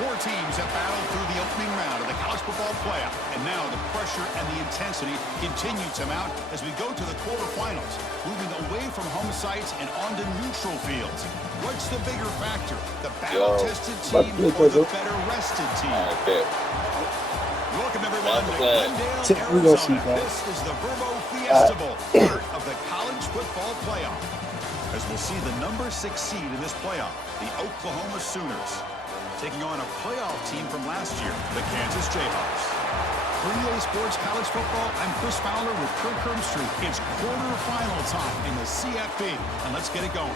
Four teams have battled through the opening round of the college football playoff. And now the pressure and the intensity continue to mount as we go to the quarterfinals, moving away from home sites and onto neutral fields. What's the bigger factor, the battle-tested team or the better-rested team? Welcome, everyone, to Glendale, Arizona. This is the Verbo Fiesta Bowl, part of the college football playoff. As we'll see the number 6 seed in this playoff, the Oklahoma Sooners, taking on a playoff team from last year, the Kansas Jayhawks. For EA Sports College Football, I'm Chris Fowler with Kirk Herbstreit. It's quarterfinal time in the CFP, and let's get it going.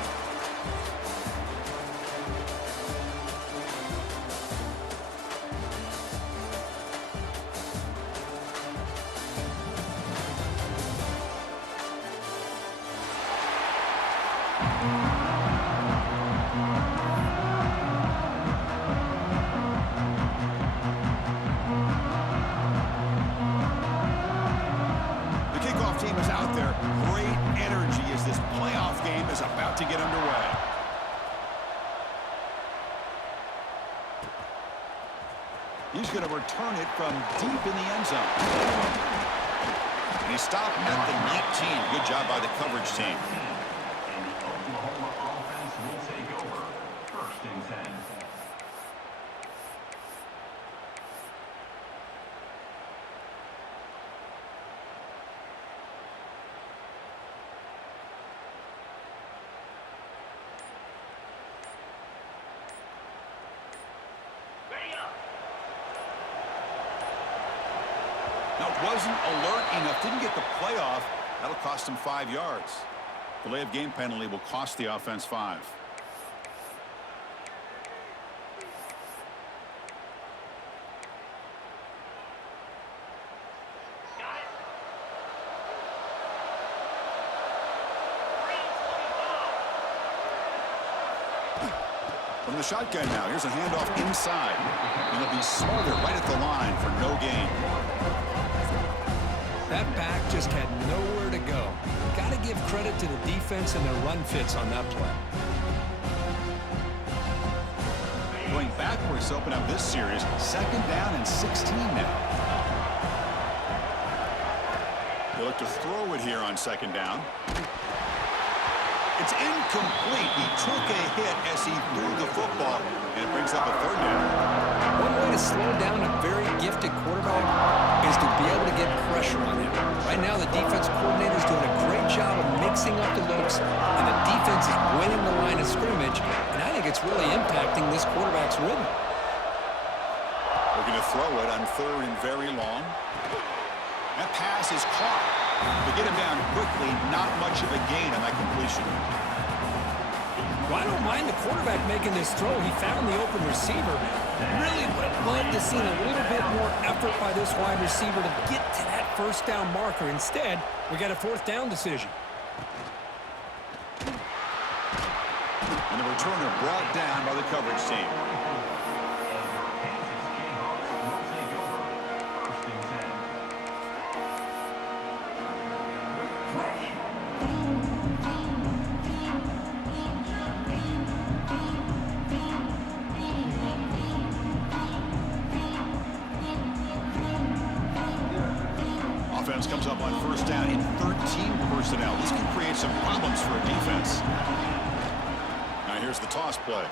Team is out there. Great energy as this playoff game is about to get underway. He's going to return it from deep in the end zone. And he stopped at the 19. Good job by the coverage team. And the Oklahoma offense will take over. First and 10. Wasn't alert enough, didn't get the playoff. That'll cost him 5 yards. Delay of game penalty will cost the offense 5. From the shotgun now, here's a handoff inside. And it'll be Smoother right at the line for no gain. That back just had nowhere to go. Got to give credit to the defense and their run fits on that play. Going backwards to open up this series. 2nd down and 16 now. They look to throw it here on 2nd down. It's incomplete. He took a hit as he threw the football, and it brings up a 3rd down. One way to slow down a very gifted quarterback is to be able to get pressure on him. Right now, the defense coordinator is doing a great job of mixing up the looks, and the defense is winning the line of scrimmage, and I think it's really impacting this quarterback's rhythm. Looking to throw it on 3rd and very long. That pass is caught. To get him down quickly, not much of a gain on that completion. Well, I don't mind the quarterback making this throw. He found the open receiver. Really would have loved to see a little bit more effort by this wide receiver to get to that 1st down marker. Instead, we got a 4th down decision. And the returner brought down by the coverage team. Offense comes up on 1st down in 13 personnel. This can create some problems for a defense. Now here's the toss play.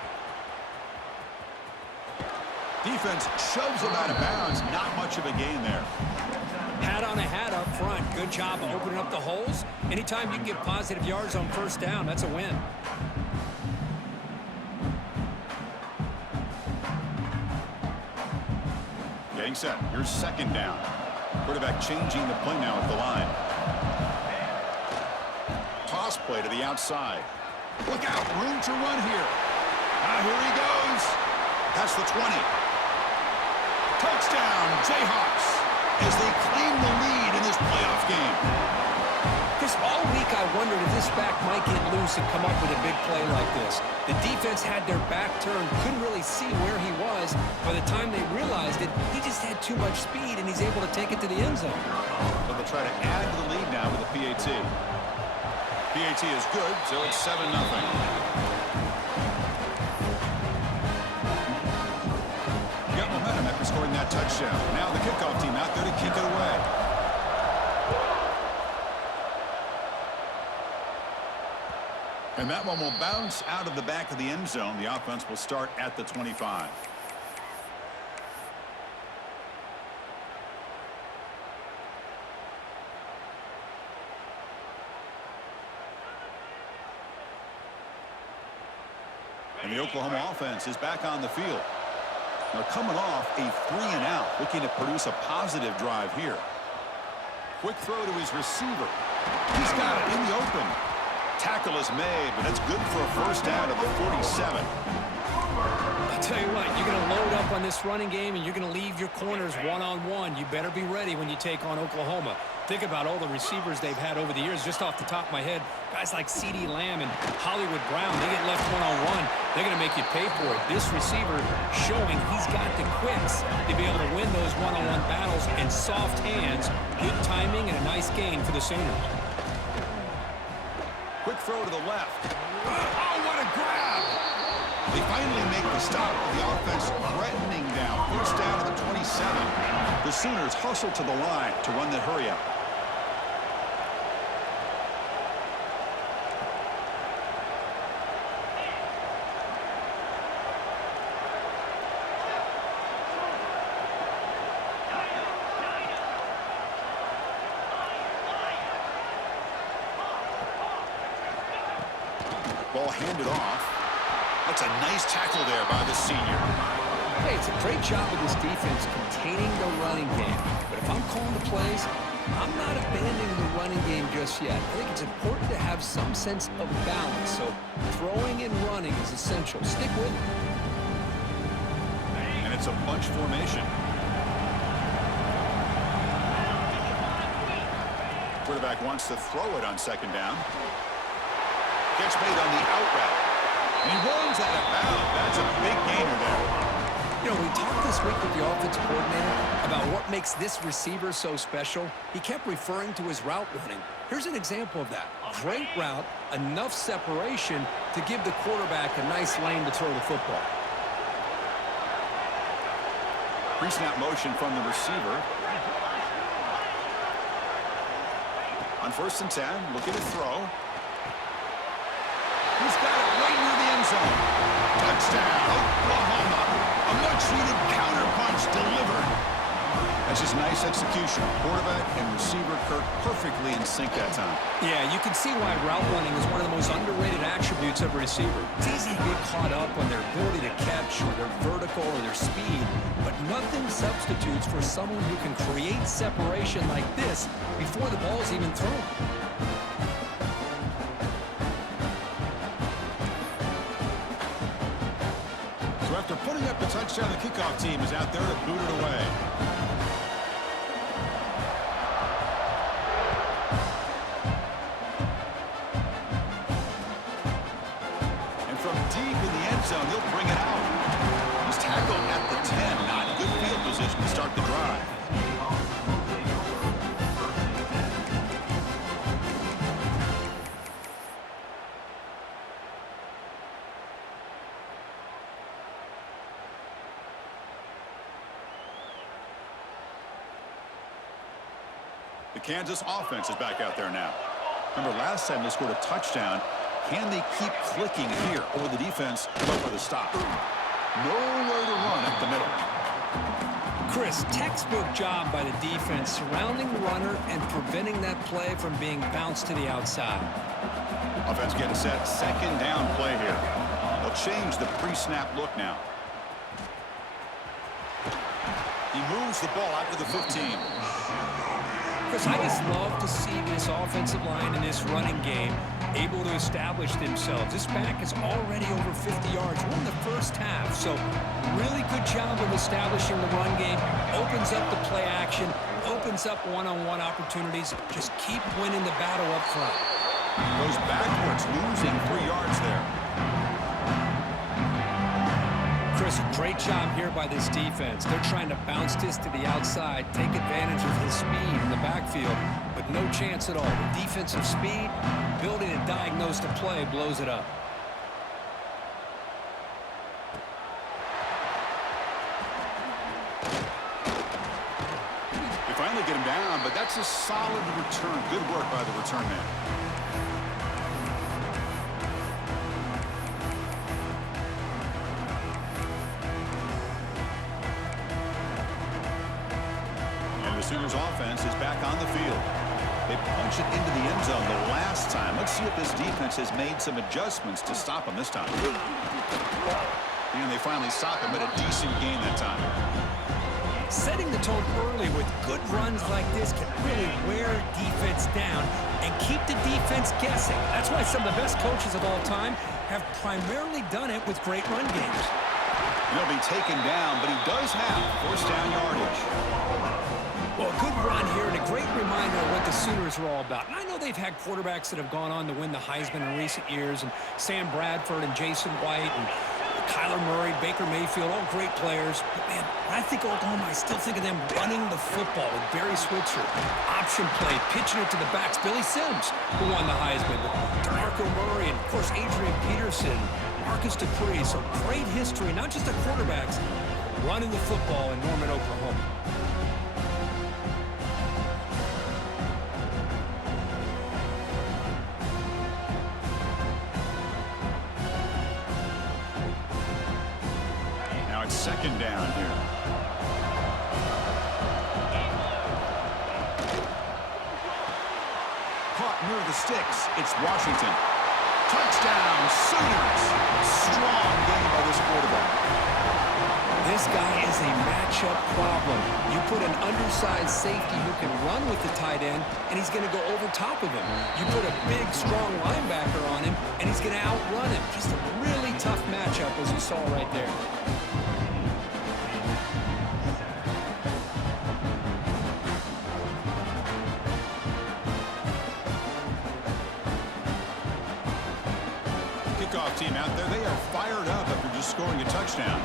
Defense shoves him out of bounds. Not much of a gain there. Hat on a hat up front. Good job of opening up the holes. Anytime you can get positive yards on 1st down, that's a win. Getting set. Here's 2nd down. Quarterback changing the play now at the line. Toss play to the outside. Look out, room to run here. Here he goes. That's the 20. Touchdown, Jayhawks, as they claim the lead in this playoff game. Chris, all week I wondered if this back might get loose and come up with a big play like this. The defense had their back turned, couldn't really see where he was. By the time they realized it, he just had too much speed, and he's able to take it to the end zone. So they'll try to add to the lead now with a PAT. PAT is good, so it's 7-0. touchdown. Now the kickoff team out there to kick it away. And that one will bounce out of the back of the end zone. The offense will start at the 25. And the Oklahoma offense is back on the field. Now coming off a 3-and-out, looking to produce a positive drive here. Quick throw to his receiver. He's got it in the open. Tackle is made, but it's good for a first down at the 47. I'll tell you what, you're going to load up on this running game, and you're going to leave your corners one-on-one. You better be ready when you take on Oklahoma. Think about all the receivers they've had over the years. Just off the top of my head, guys like CeeDee Lamb and Hollywood Brown, they get left one-on-one. They're going to make you pay for it. This receiver showing he's got the quicks to be able to win those one-on-one battles and soft hands. Good timing and a nice gain for the Sooners. Quick throw to the left. Oh, what a grab! They finally make the stop with the offense threatening down. First down to the 27. The Sooners hustle to the line to run the hurry up. Ball handed off. That's a nice tackle there by the senior. Hey, it's a great job of this defense containing the running game. But if I'm calling the plays, I'm not abandoning the running game just yet. I think it's important to have some sense of balance. So throwing and running is essential. Stick with it. And it's a bunch formation. Quarterback wants to throw it on second down. Catch made on the out route. And he runs out of bounds. That's a big gainer there. You know, we talked this week with the offensive coordinator about what makes this receiver so special. He kept referring to his route running. Here's an example of that. Great route, enough separation to give the quarterback a nice lane to throw the football. Pre-snap motion from the receiver. On 1st and 10, looking to throw. He's got it right near the end zone. Touchdown, Oklahoma. A much-needed counter-punch delivered. That's just nice execution. Quarterback and receiver Kirk perfectly in sync that time. Yeah, you can see why route running is one of the most underrated attributes of a receiver. It's easy to get caught up on their ability to catch or their vertical or their speed, but nothing substitutes for someone who can create separation like this before the ball's even thrown. So after putting up the touchdown, the kickoff team is out there to boot it away. And from deep in the end zone, he'll bring it out. He's tackled at the 10. Not in good field position to start the drive. The Kansas offense is back out there now. Remember, last time they scored a touchdown. Can they keep clicking here? Or the defense come up with a stop? Nowhere to run up the middle. Chris, textbook job by the defense surrounding the runner and preventing that play from being bounced to the outside. Offense getting set. Second down play here. They'll change the pre-snap look now. He moves the ball out to the 15. Chris, I just love to see this offensive line and this running game able to establish themselves. This back is already over 50 yards. We're in the first half, so really good job of establishing the run game. Opens up the play action, opens up one-on-one opportunities. Just keep winning the battle up front. Goes backwards, losing 3 yards there. Chris, a great job here by this defense. They're trying to bounce this to the outside, take advantage of his speed in the backfield, but no chance at all. The defensive speed, ability to diagnose the play, blows it up. to get him down, but that's a solid return. Good work by the return man. And the Sooners offense is back on the field. They punch it into the end zone the last time. Let's see if this defense has made some adjustments to stop him this time. And they finally stop him, but a decent gain that time. Setting the tone early with good runs like this can really wear defense down and keep the defense guessing. That's why some of the best coaches of all time have primarily done it with great run games. He'll be taken down, but he does have first down yardage. Well, a good run here and a great reminder of what the Sooners are all about. And I know they've had quarterbacks that have gone on to win the Heisman in recent years, and Sam Bradford and Jason White and Kyler Murray, Baker Mayfield, all great players. But, man, when I think of Oklahoma, I still think of them running the football with Barry Switzer. Option play, pitching it to the backs. Billy Sims, who won the Heisman. DeMarco Murray and, of course, Adrian Peterson, Marcus Dupree. So great history, not just the quarterbacks, running the football in Norman, Oklahoma. Second down here. Caught near the sticks. It's Washington. Touchdown, Sooners. Strong game by this quarterback. This guy is a matchup problem. You put an undersized safety who can run with the tight end, and he's going to go over top of him. You put a big, strong linebacker on him, and he's going to outrun him. Just a really tough matchup, as you saw right there. Kickoff team out there, they are fired up after just scoring a touchdown.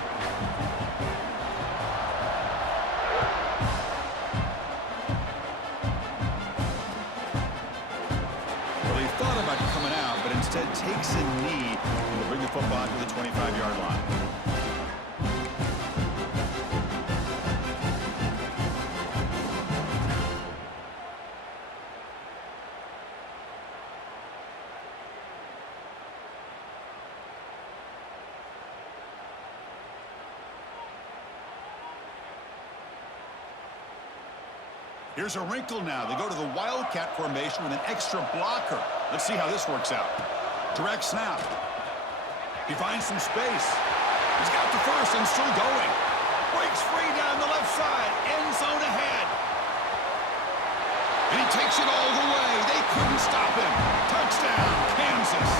Well, he thought about coming out, but instead takes a knee and will bring the football to the 25-yard line. Here's a wrinkle now. They go to the Wildcat formation with an extra blocker. Let's see how this works out. Direct snap. He finds some space. He's got the first and still going. Breaks free down the left side. End zone ahead. And he takes it all the way. They couldn't stop him. Touchdown, Kansas.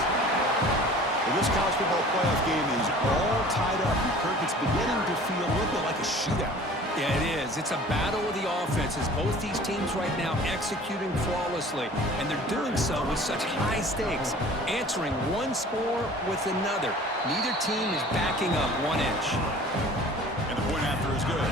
Well, this college football playoff game is all tied up. And Kirk, it's beginning to feel a little bit like a shootout. Yeah, it is. It's a battle of the offenses. Both these teams right now executing flawlessly, and they're doing so with such high stakes, answering one score with another. Neither team is backing up 1 inch. And the point after is good.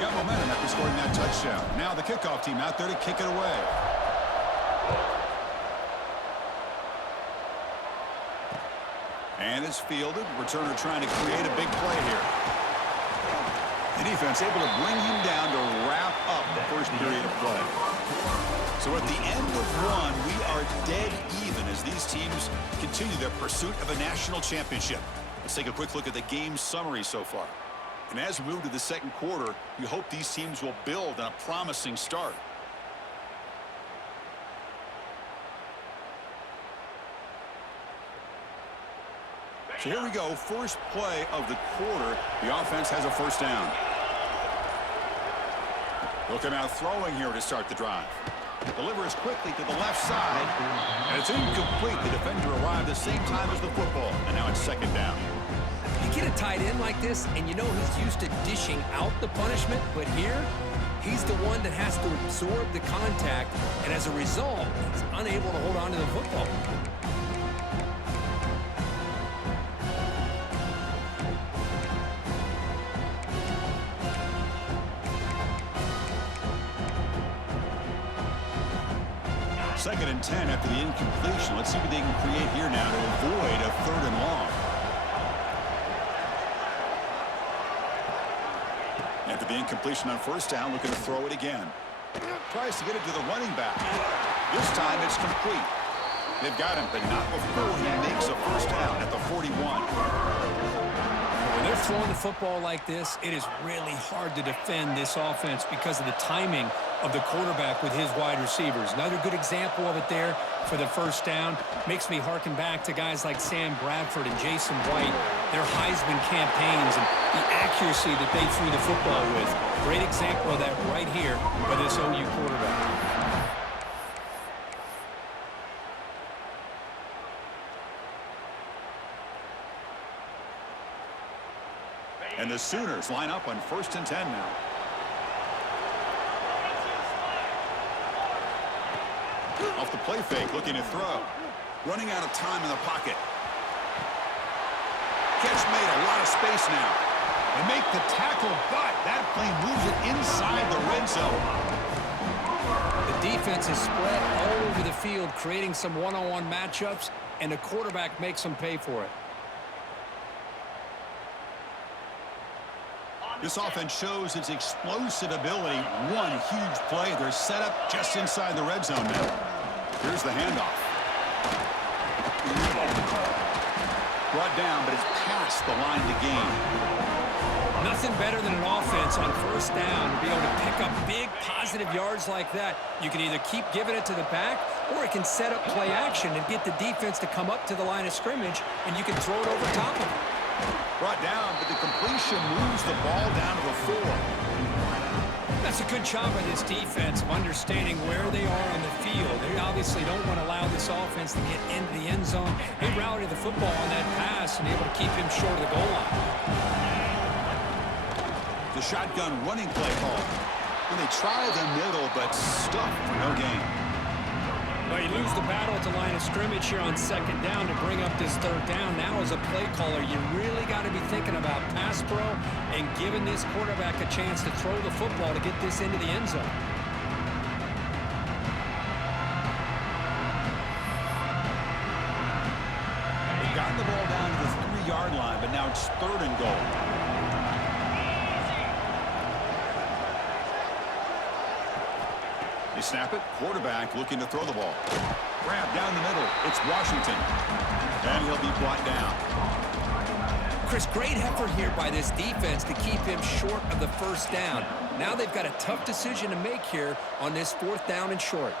Got momentum after scoring that touchdown. Now the kickoff team out there to kick it away. And it's fielded. Returner trying to create a big play here. The defense able to bring him down to wrap up the first period of play. So at the end of one, we are dead even as these teams continue their pursuit of a national championship. Let's take a quick look at the game summary so far. And as we move to the second quarter, we hope these teams will build on a promising start. So here we go, first play of the quarter. The offense has a first down. They'll come out throwing here to start the drive. Delivers quickly to the left side. And it's incomplete. The defender arrived the same time as the football. And now it's second down. You get a tight end like this, and you know he's used to dishing out the punishment, but here, he's the one that has to absorb the contact, and as a result, he's unable to hold on to the football. Second and 10 after the incompletion. Let's see what they can create here now to avoid a third and long. The incompletion on first down, looking to throw it again. Tries to get it to the running back. This time it's complete. They've got him, but not before he makes a first down at the 41. When they're throwing the football like this, it is really hard to defend this offense because of the timing of the quarterback with his wide receivers. Another good example of it there for the first down. Makes me harken back to guys like Sam Bradford and Jason White, their Heisman campaigns and the accuracy that they threw the football with. Great example of that right here by this OU quarterback. And the Sooners line up on 1st and 10 now. Off the play fake, looking to throw. Running out of time in the pocket. Catch made, a lot of space now. They make the tackle, but that play moves it inside the red zone. The defense is spread all over the field, creating some one-on-one matchups, and the quarterback makes them pay for it. This offense shows its explosive ability. One huge play. They're set up just inside the red zone now. Here's the handoff. Brought down, but it's past the line to gain. Nothing better than an offense on first down to be able to pick up big positive yards like that. You can either keep giving it to the back, or it can set up play action and get the defense to come up to the line of scrimmage, and you can throw it over top of it. Brought down, but the completion moves the ball down to the 4. That's a good job by this defense of understanding where they are on the field. They obviously don't want to allow this offense to get into the end zone. They routed the football on that pass and able to keep him short of the goal line. The shotgun running play call. And they try the middle, but stuck for no gain. Well, you lose the battle at the line of scrimmage here on 2nd down to bring up this 3rd down. Now as a play caller, you really got to be thinking about pass pro and giving this quarterback a chance to throw the football to get this into the end zone. They've gotten the ball down to the 3-yard line, but now it's 3rd and goal. They snap it. Quarterback looking to throw the ball. Grab down the middle. It's Washington. And he'll be brought down. Chris, great effort here by this defense to keep him short of the first down. Now they've got a tough decision to make here on this 4th down and short.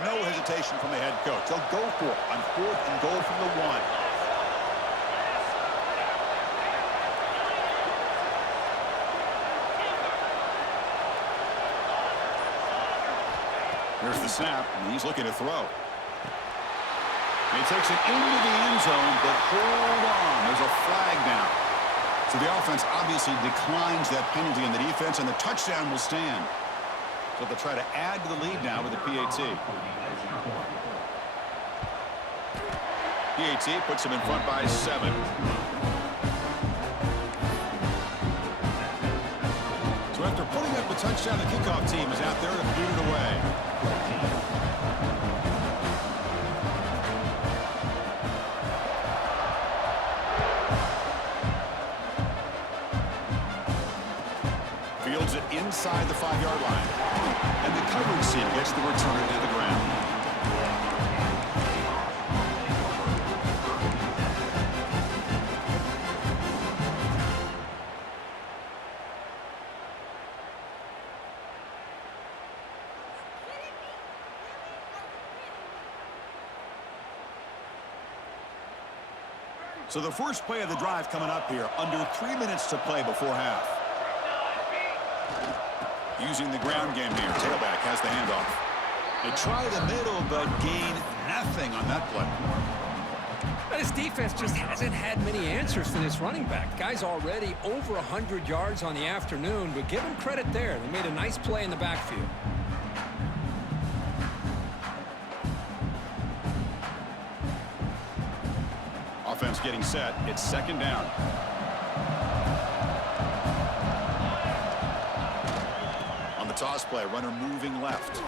No hesitation from the head coach. They'll go for it on 4th and goal from the 1. Here's the snap, and he's looking to throw. And he takes it into the end zone, but hold on. There's a flag now. So the offense obviously declines that penalty in the defense, and the touchdown will stand. So they'll try to add to the lead now with the PAT. PAT puts him in front by 7. So after putting up the touchdown, the kickoff team is out there to boot it away. Fields it inside the 5-yard line. And the coverage team gets the return to the ground. So the first play of the drive coming up here, under 3 minutes to play before half. Using the ground game here. Tailback has the handoff. They try the middle, but gain nothing on that play. But his defense just hasn't had many answers for this running back. Guy's already over 100 yards on the afternoon, but give him credit there. They made a nice play in the backfield. Offense getting set. It's 2nd down. On the toss play, runner moving left.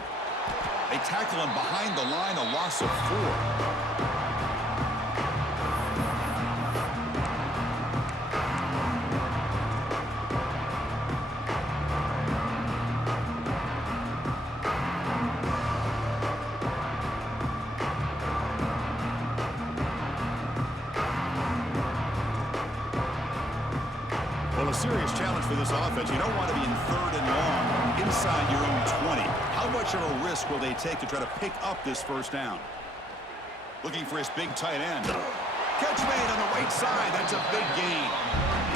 They tackle him behind the line, a loss of 4. Well, a serious challenge for this offense. You don't want to be in 3rd and long inside your own 20. How much of a risk will they take to try to pick up this first down? Looking for his big tight end. Catch made on the right side. That's a big gain.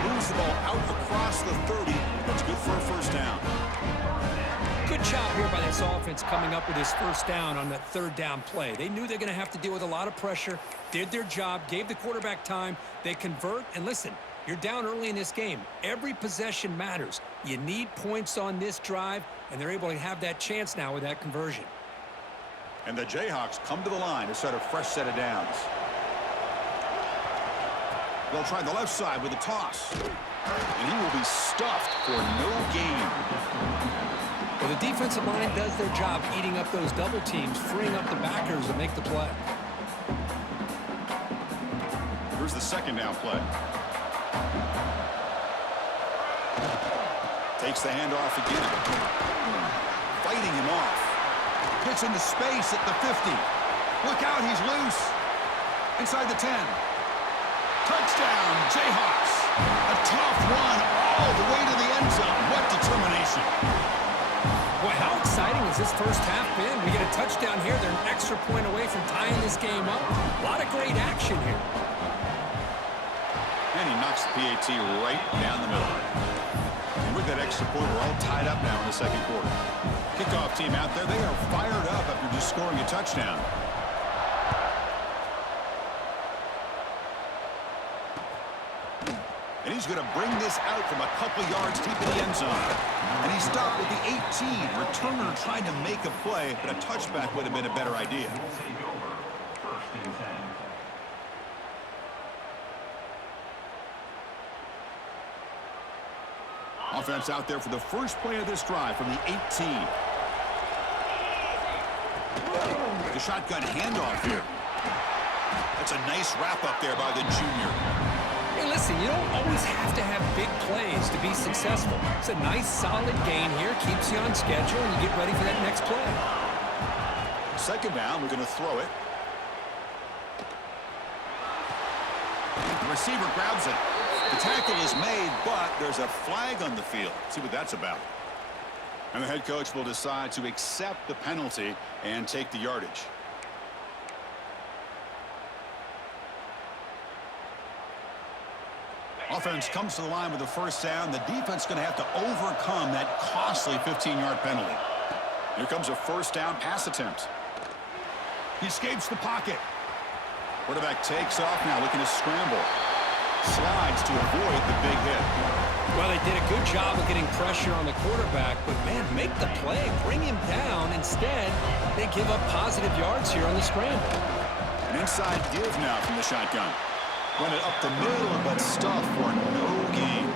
Moves the ball out across the 30. That's good for a first down. Good job here by this offense coming up with his first down on that 3rd down play. They knew they're going to have to deal with a lot of pressure, did their job, gave the quarterback time. They convert, and listen, you're down early in this game. Every possession matters. You need points on this drive, and they're able to have that chance now with that conversion. And the Jayhawks come to the line to start a fresh set of downs. They'll try the left side with a toss. And he will be stuffed for no gain. Well, the defensive line does their job eating up those double teams, freeing up the backers to make the play. Here's the second down play. Takes the handoff again. Fighting him off. Gets into space at the 50. Look out, he's loose. Inside the 10. Touchdown, Jayhawks. A tough run all the way to the end zone. What determination. Boy, how exciting has this first half been? We get a touchdown here. They're an extra point away from tying this game up. A lot of great action here. And he knocks the PAT right down the middle. And with that extra point, we're all tied up now in the second quarter. Kickoff team out there, they are fired up after just scoring a touchdown. And he's going to bring this out from a couple yards deep in the end zone. And he stopped with the 18. Returner trying to make a play, but a touchback would have been a better idea. Will take over. 1st and 10. Offense out there for the first play of this drive from the 18. The shotgun handoff here. That's a nice wrap up there by the junior. Hey, listen, you don't always have to have big plays to be successful. It's a nice, solid gain here. Keeps you on schedule, and you get ready for that next play. Second down, we're going to throw it. The receiver grabs it. The tackle is made, but there's a flag on the field. See what that's about. And the head coach will decide to accept the penalty and take the yardage. Offense comes to the line with the first down. The defense is going to have to overcome that costly 15-yard penalty. Here comes a first down pass attempt. He escapes the pocket. Quarterback takes off now, looking to scramble. Slides to avoid the big hit. Well, they did a good job of getting pressure on the quarterback, but, man, make the play, bring him down. Instead, they give up positive yards here on the scramble. An inside give now from the shotgun. Run it up the middle, but stuffed for no gain.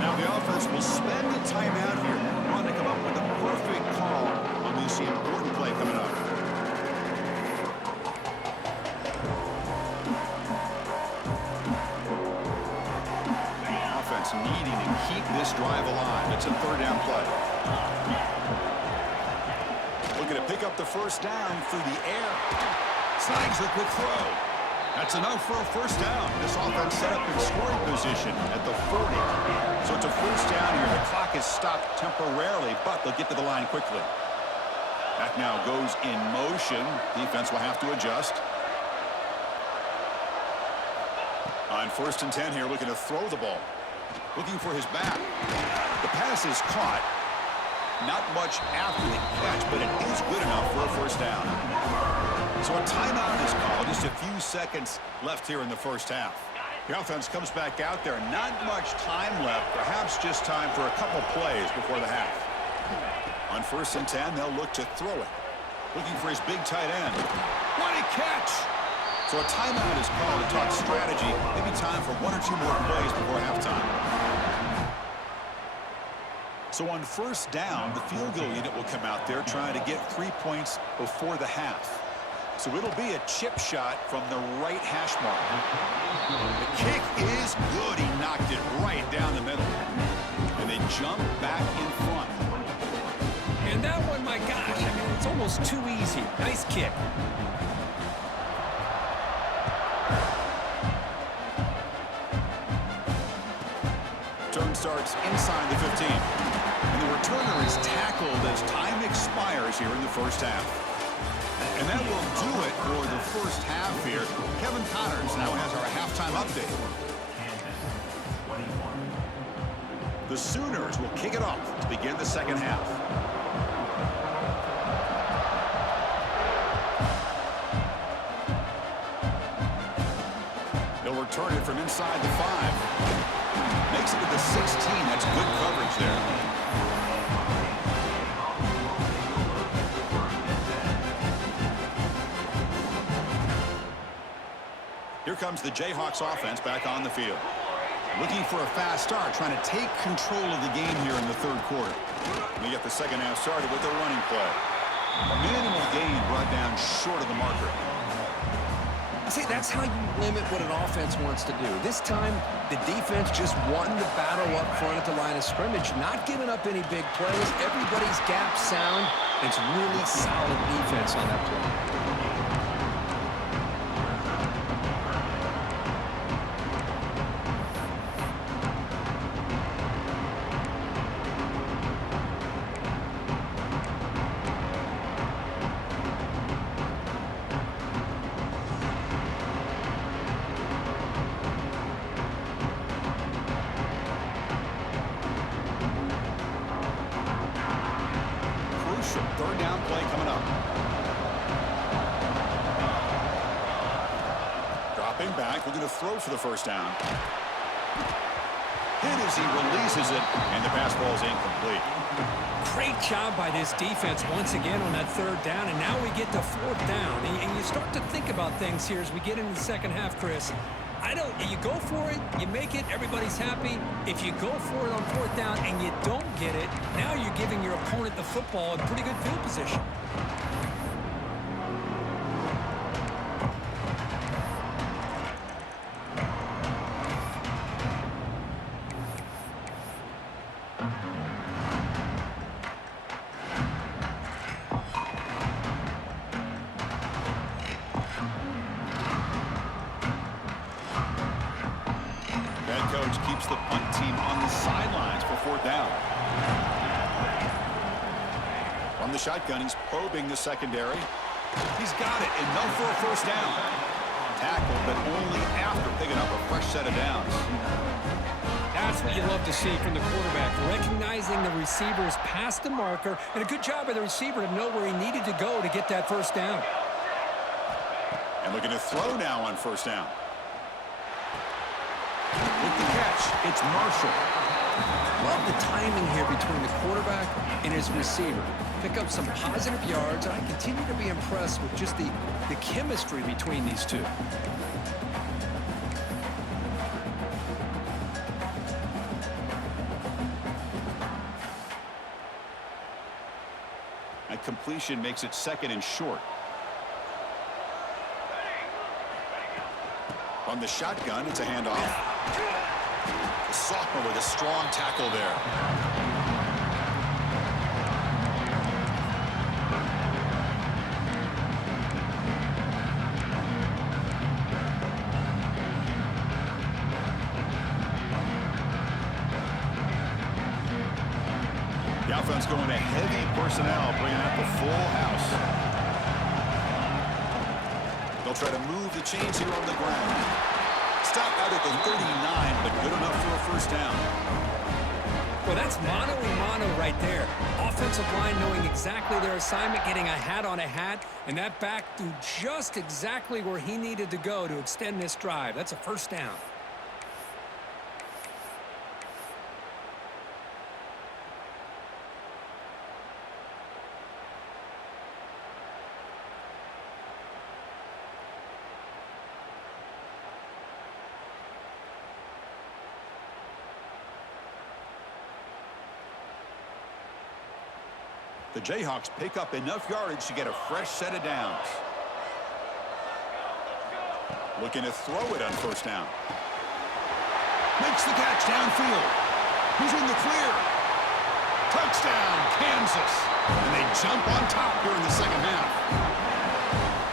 Now the offense will spend a timeout here. Want to come up with a perfect call on this important play coming up. Offense needing to keep this drive alive. It's a third down play. Looking to pick up the first down through the air. Snags a quick throw. That's enough for a first down. This offense set up in scoring position at the 40. So it's a first down here. The clock is stopped temporarily, but they'll get to the line quickly. That now goes in motion. Defense will have to adjust. On 1st and 10 here, looking to throw the ball. Looking for his back. The pass is caught. Not much after the catch, but it is good enough for a first down. So a timeout is called. Just a few seconds left here in the first half. The offense comes back out there. Not much time left. Perhaps just time for a couple plays before the half. On 1st and 10, they'll look to throw it. Looking for his big tight end. What a catch! So a timeout is called to talk strategy. Maybe time for 1 or 2 more plays before halftime. So on first down, the field goal unit will come out there trying to get 3 points before the half. So it'll be a chip shot from the right hash mark. The kick is good. He knocked it right down the middle. And they jump back in front. And that one, my gosh, I mean, it's almost too easy. Nice kick. Turn starts inside the 15. And the returner is tackled as time expires here in the first half. And that will do it for the first half here. Kevin Connors now has our halftime update. The Sooners will kick it off to begin the second half. They'll return it from inside the 5. Makes it to the 16. That's good coverage there. Here comes the Jayhawks offense back on the field. Looking for a fast start, trying to take control of the game here in the third quarter. We get the second half started with a running play. Minimal gain brought down short of the marker. See, that's how you limit what an offense wants to do. This time, the defense just won the battle up front at the line of scrimmage, not giving up any big plays. Everybody's gap sound. It's really solid defense on that play. Third down play coming up. Dropping back, looking to throw for the first down. Hit as he releases it, and the pass ball is incomplete. Great job by this defense once again on that third down, and now we get to fourth down. And you start to think about things here as we get into the second half, Chris. You go for it, you make it, everybody's happy. If you go for it on fourth down and you don't get it, now you're giving your opponent the football in pretty good field position. Keeps the punt team on the sidelines for fourth down. From the shotgun, he's probing the secondary. He's got it, enough for a first down. Tackled, but only after picking up a fresh set of downs. That's what you love to see from the quarterback, recognizing the receivers past the marker, and a good job by the receiver to know where he needed to go to get that first down. And looking to throw now on first down. With the catch, it's Marshall. Love the timing here between the quarterback and his receiver. Pick up some positive yards, and I continue to be impressed with just the chemistry between these two. That completion makes it second and short. On the shotgun, it's a handoff. The sophomore with a strong tackle there. The offense going to heavy personnel, bringing out the full house. They'll try to move the chains here on the ground. Stop out at the 39, but good enough for a first down. Well, that's mano-a-mano right there. Offensive line knowing exactly their assignment, getting a hat on a hat, and that back to just exactly where he needed to go to extend this drive. That's a first down. The Jayhawks pick up enough yardage to get a fresh set of downs. Looking to throw it on first down. Makes the catch downfield. Who's in the clear? Touchdown, Kansas. And they jump on top here in the second half.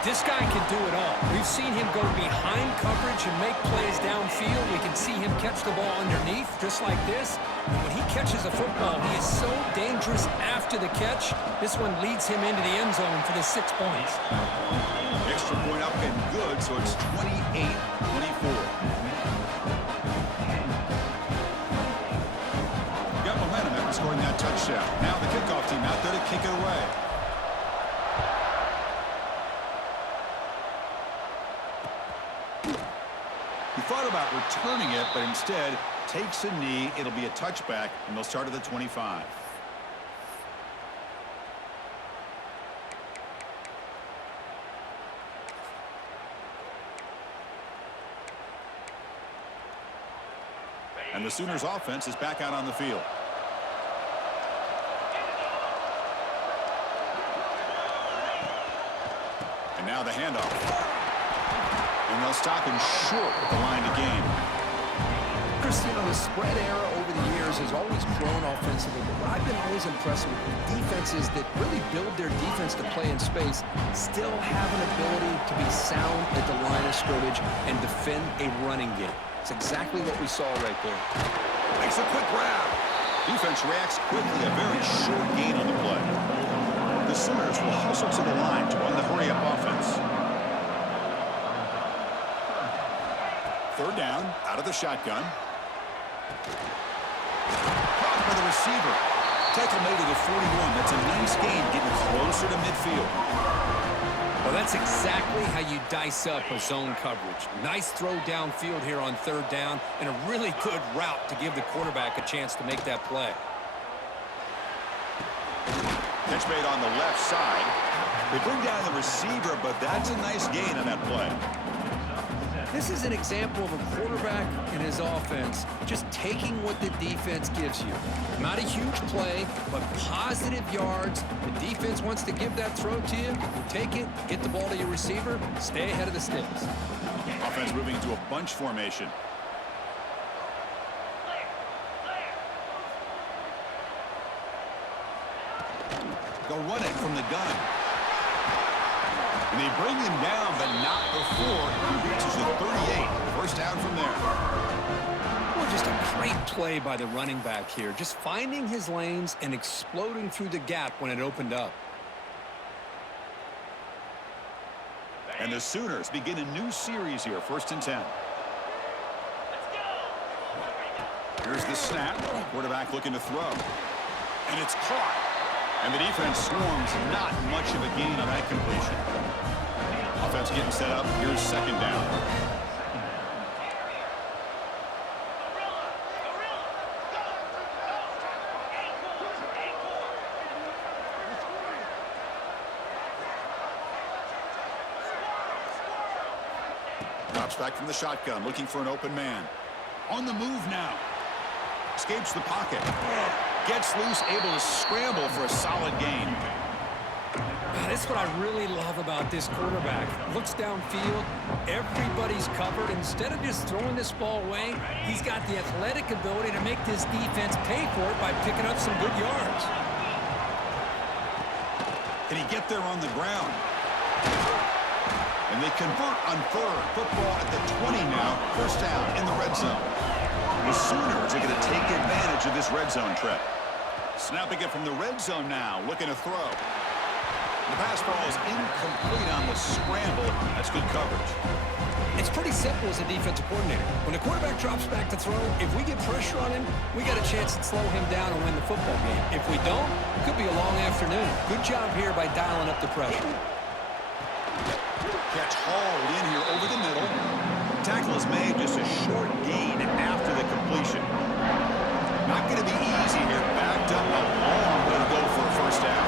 This guy can do it all. We've seen him go behind coverage and make plays downfield. We can see him catch the ball underneath, just like this. And when he catches a football, he is so dangerous after the catch. This one leads him into the end zone for the 6 points. Extra point up and good, so it's 28-24. Got momentum after scoring that touchdown. Now the kickoff team out there to kick it away. He thought about returning it, but instead takes a knee. It'll be a touchback, and they'll start at the 25. And the Sooners offense is back out on the field. And now the handoff. And they'll stop him short at the line of game. Chris, you know, the spread era over the years has always grown offensively, but what I've been always impressed with defenses that really build their defense to play in space still have an ability to be sound at the line of scrimmage and defend a running game. It's exactly what we saw right there. Makes a quick grab. Defense reacts quickly, a very short gain on the play. The Sooners will hustle to the line to run the hurry-up offense. Third down, out of the shotgun. Caught by the receiver. Tackle made at the 41. That's a nice gain, getting closer to midfield. Well, that's exactly how you dice up a zone coverage. Nice throw downfield here on third down, and a really good route to give the quarterback a chance to make that play. Catch made on the left side. They bring down the receiver, but that's a nice gain on that play. This is an example of a quarterback and his offense just taking what the defense gives you. Not a huge play, but positive yards. The defense wants to give that throw to you. You take it, get the ball to your receiver, stay ahead of the sticks. Offense moving into a bunch formation. They'll run it from the gun. And they bring him down, but not before he reaches the 38. First down from there. Well, just a great play by the running back here. Just finding his lanes and exploding through the gap when it opened up. And the Sooners begin a new series here, 1st and 10. Here's the snap. Quarterback looking to throw. And it's caught. And the defense swarms, not much of a gain on that completion. Offense getting set up. Here's 2nd down. Drops back from the shotgun, looking for an open man. On the move now. Escapes the pocket. Gets loose, able to scramble for a solid gain. That's what I really love about this quarterback. Looks downfield, everybody's covered. Instead of just throwing this ball away, he's got the athletic ability to make this defense pay for it by picking up some good yards. Can he get there on the ground? And they convert on third. Football at the 20 now. First down in the red zone. The Sooners are going to take advantage of this red zone trip. Snapping it from the red zone now, looking to throw. The pass ball is incomplete on the scramble. That's good coverage. It's pretty simple as a defensive coordinator. When the quarterback drops back to throw, if we get pressure on him, we got a chance to slow him down and win the football game. If we don't, it could be a long afternoon. Good job here by dialing up the pressure. Catch hauled in here over the middle. Tackle is made, just a short gain after the completion. Not going to be easy here. Backed up, a long way to go for a first down.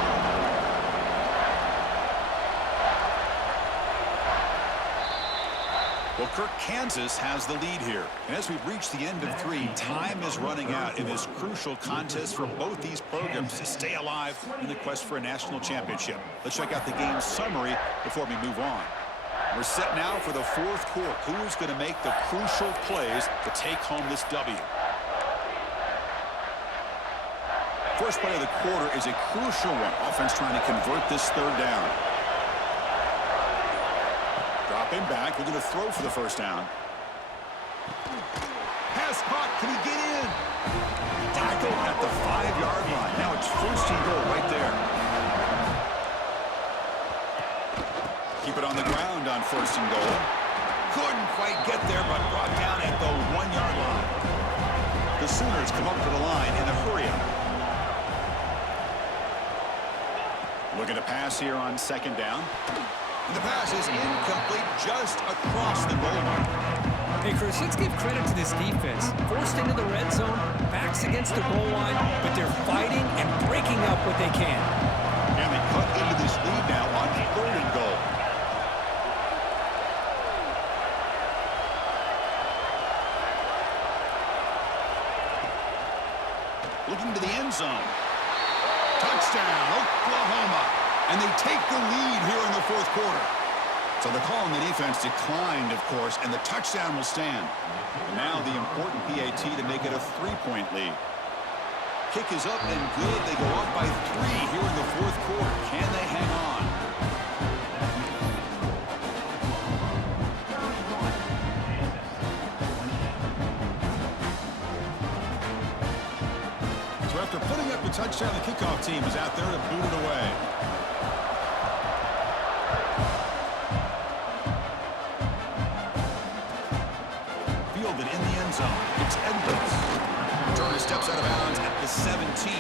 Well, Kirk, Kansas has the lead here. And as we've reached the end of 3, time is running out in this crucial contest for both these programs to stay alive in the quest for a national championship. Let's check out the game summary before we move on. We're set now for the 4th quarter. Who's going to make the crucial plays to take home this W? First play of the quarter is a crucial one. Offense trying to convert this 3rd down. Dropping back. We're going to throw for the 1st down. Pass caught. Can he get in? Tackle at the 5-yard line. Now it's 1st and goal right there. Keep it on the ground on 1st and goal. Couldn't quite get there, but brought down at the 1-yard line. The Sooners come up to the line in a hurry-up. Looking to pass here on 2nd down. And the pass is incomplete just across the goal line. Hey, Chris, let's give credit to this defense. Forced into the red zone, backs against the goal line, but they're fighting and breaking up what they can. And they cut into this lead now on 3rd and goal. Looking to the end zone. Touchdown, Oklahoma. And they take the lead here in the 4th quarter. So the call on the defense declined, of course, and the touchdown will stand. And now the important PAT to make it a 3-point lead. Kick is up and good. They go up by 3 here in the 4th quarter. Can they hang on? So after putting up the touchdown, the kickoff team is out there to boot it away. Fielded in the end zone. It's Edwards. Turner steps out of bounds at the 17.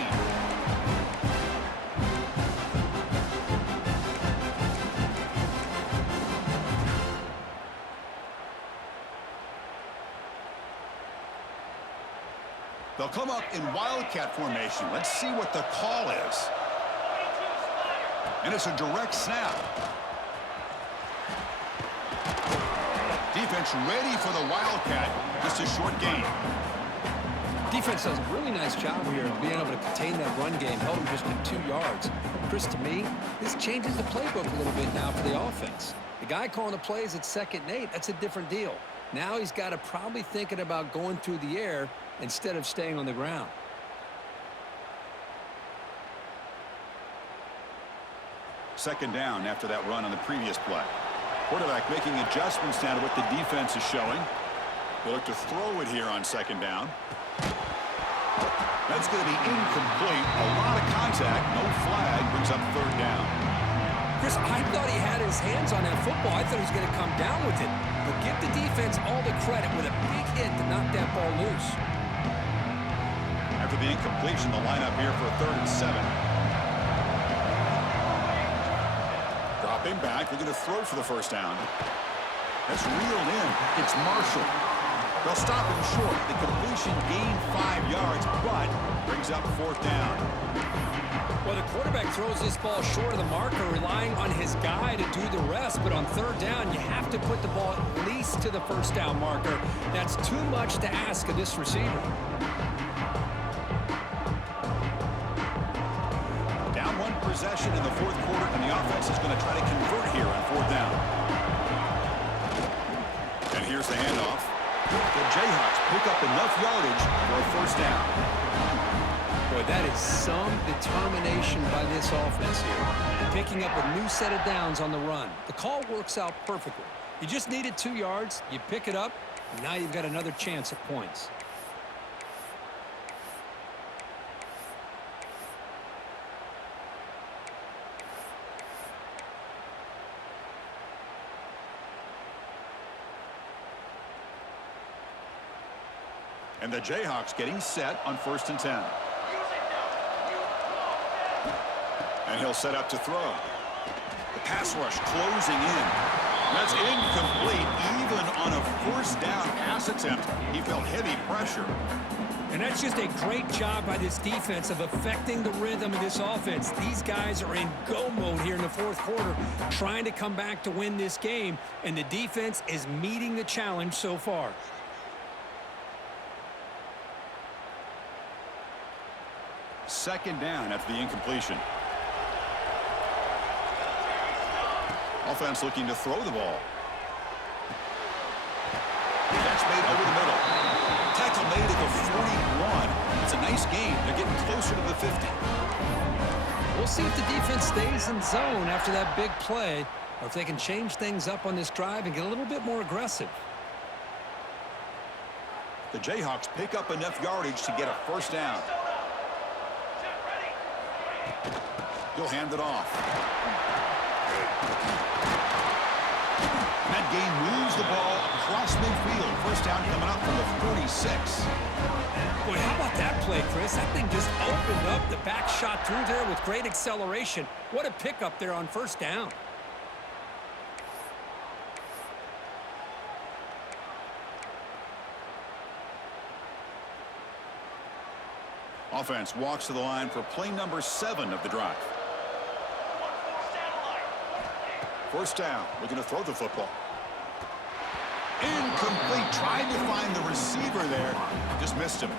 They'll come up in wildcat formation. Let's see what the call is. And it's a direct snap. Defense ready for the wildcat. Just a short gain. Defense does a really nice job here of being able to contain that run game. Held him just at 2 yards. Chris, to me, this changes the playbook a little bit now for the offense. The guy calling the plays at 2nd and 8, that's a different deal. Now he's got to probably thinking about going through the air instead of staying on the ground. Second down after that run on the previous play. Quarterback making adjustments now to what the defense is showing. They look to throw it here on 2nd down. That's going to be incomplete. A lot of contact. No flag. Brings up 3rd down. Chris, I thought he had his hands on that football. I thought he was going to come down with it. But give the defense all the credit with a big hit to knock that ball loose. After the incompletion, the lineup here for a 3rd and 7. Dropping back. We're going to throw for the 1st down. That's reeled in. It's Marshall. They'll stop him short. The completion gained 5 yards, but brings up 4th down. Well, the quarterback throws this ball short of the marker, relying on his guy to do the rest. But on 3rd down, you have to put the ball at least to the 1st down marker. That's too much to ask of this receiver. Down 1 possession in the 4th quarter, and the offense is going to try to convert here on 4th down. And here's the handoff. The Jayhawks pick up enough yardage for a 1st down. Boy, that is some determination by this offense here. Picking up a new set of downs on the run. The call works out perfectly. You just needed 2 yards. You pick it up, and now you've got another chance at points. And the Jayhawks getting set on 1st and 10. And he'll set up to throw. The pass rush closing in. That's incomplete. Even on a 1st down pass pass attempt. He felt heavy pressure. And that's just a great job by this defense of affecting the rhythm of this offense. These guys are in go mode here in the fourth quarter, trying to come back to win this game, and the defense is meeting the challenge so far. Second down after the incompletion. Offense looking to throw the ball. Catch made over the middle. Tackle made at the 41. It's a nice game. They're getting closer to the 50. We'll see if the defense stays in zone after that big play, or if they can change things up on this drive and get a little bit more aggressive. The Jayhawks pick up enough yardage to get a first down. He'll hand it off. That game moves the ball across midfield. First down coming up from the 46. Boy, how about that play, Chris? That thing just opened up. The back shot through there with great acceleration. What a pickup there on first down. Offense walks to the line for play number 7 of the drive. First down. Looking to throw the football. Incomplete. Tried to find the receiver there. Just missed him.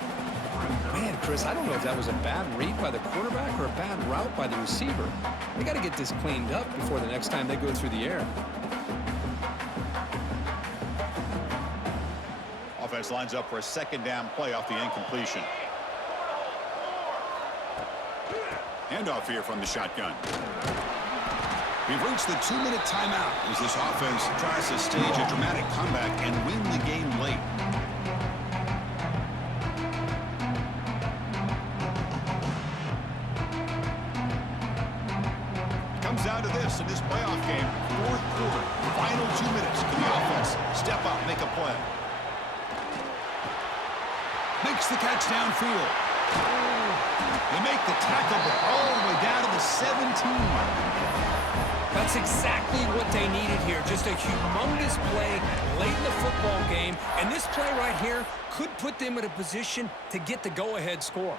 Man, Chris, I don't know if that was a bad read by the quarterback or a bad route by the receiver. They got to get this cleaned up before the next time they go through the air. Offense lines up for a second down play off the incompletion. Handoff here from the shotgun. We've reached the 2-minute timeout as this offense tries to stage a dramatic comeback and win the game late. Comes down to this in this playoff game. Fourth quarter, final 2 minutes. Can the offense step up, make a play? Makes the catch downfield. They make the tackle, but all the way down to the 17. That's exactly what they needed here. Just a humongous play late in the football game. And this play right here could put them in a position to get the go-ahead score.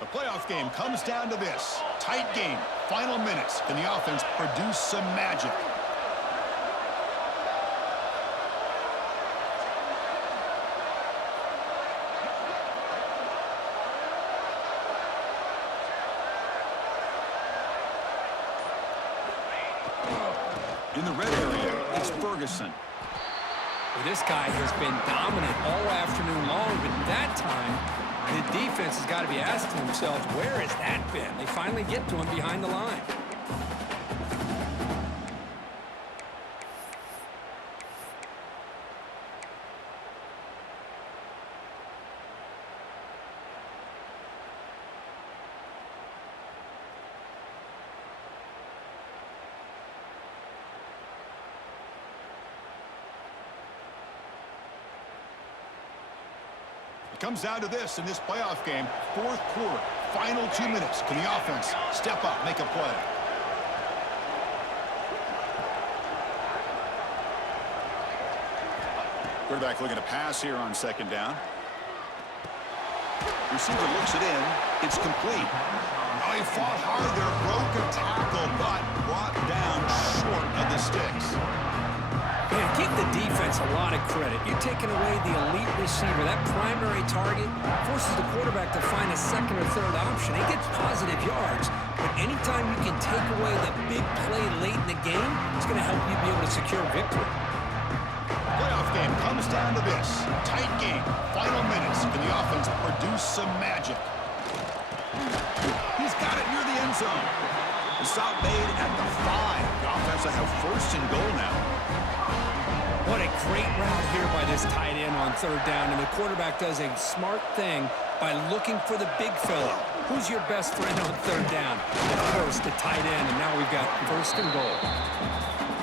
The playoff game comes down to this. Tight game. Final minutes. Can the offense produce some magic? In the red area, it's Ferguson. Well, this guy has been dominant all afternoon long, but that time, the defense has got to be asking themselves, where has that been? They finally get to him behind the line. Comes down to this in this playoff game. Fourth quarter, final 2 minutes. Can the offense step up, make a play? Quarterback looking to pass here on second down. Receiver looks it in. It's complete. Oh, he fought hard there, broke a tackle, but brought down short of the sticks. Man, give the defense a lot of credit. You're taking away the elite receiver. That primary target forces the quarterback to find a second or third option. He gets positive yards, but anytime you can take away the big play late in the game, it's going to help you be able to secure victory. Playoff game comes down to this. Tight game. Final minutes. Can the offense produce some magic? He's got it near the end zone. The stop made at the 5. The offense will have first and goal now. What a great route here by this tight end on third down, and the quarterback does a smart thing by looking for the big fella. Who's your best friend on third down? Of course, the tight end, and now we've got first and goal.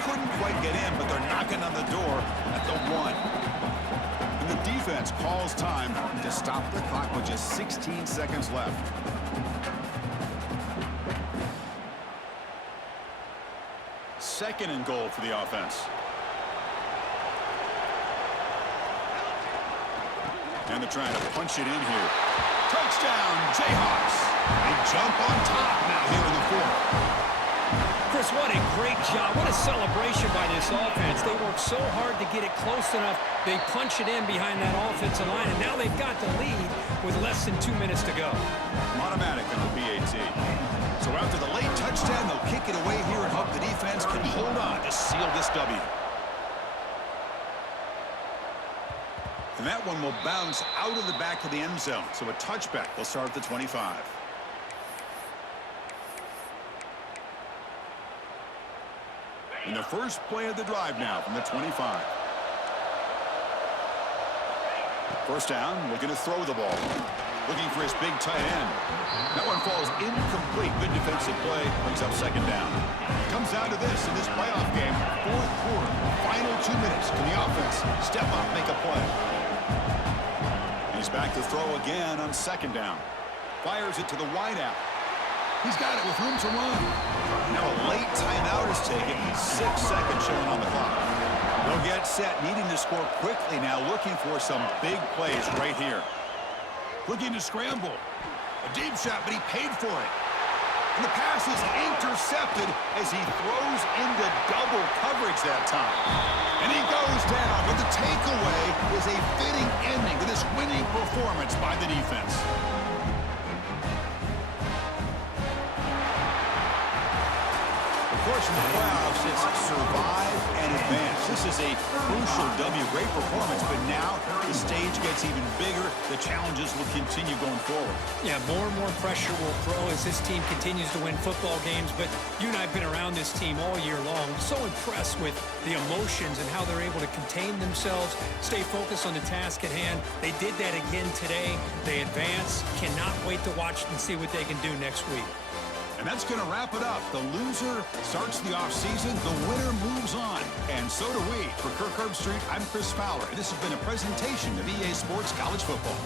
Couldn't quite get in, but they're knocking on the door at the 1. And the defense calls time to stop the clock with just 16 seconds left. Second and goal for the offense. And they're trying to punch it in here. Touchdown, Jayhawks. They jump on top now here in the fourth. Chris, what a great job. What a celebration by this offense. They worked so hard to get it close enough. They punch it in behind that offensive line, and now they've got the lead with less than 2 minutes to go. Automatic on the BAT. So after the late touchdown, they'll kick it away here and hope the defense can hold on to seal this W. And that one will bounce out of the back of the end zone. So a touchback will start at the 25. And the first play of the drive now from the 25. First down, looking to throw the ball. Looking for his big tight end. That one falls incomplete. Good defensive play. Brings up second down. Comes down to this in this playoff game. Fourth quarter. Final 2 minutes. Can the offense step up, make a play? He's back to throw again on second down. Fires it to the wideout. He's got it with room to run. Now a late timeout is taken. 6 seconds showing on the clock. They'll get set, needing to score quickly now, looking for some big plays right here. Looking to scramble. A deep shot, but he paid for it. And the pass is intercepted as he throws into double coverage that time. And he goes down, but the takeaway is a fitting ending to this winning performance by the defense. Of course, in the playoffs, it's survive and advance. This is a crucial W. Great performance, but now the stage gets even bigger. The challenges will continue going forward. Yeah, more and more pressure will grow as this team continues to win football games, but you and I have been around this team all year long. So impressed with the emotions and how they're able to contain themselves, stay focused on the task at hand. They did that again today. They advance. Cannot wait to watch and see what they can do next week. And that's going to wrap it up. The loser starts the offseason. The winner moves on. And so do we. For Kirk Herbstreit, I'm Chris Fowler. And this has been a presentation of EA Sports College Football.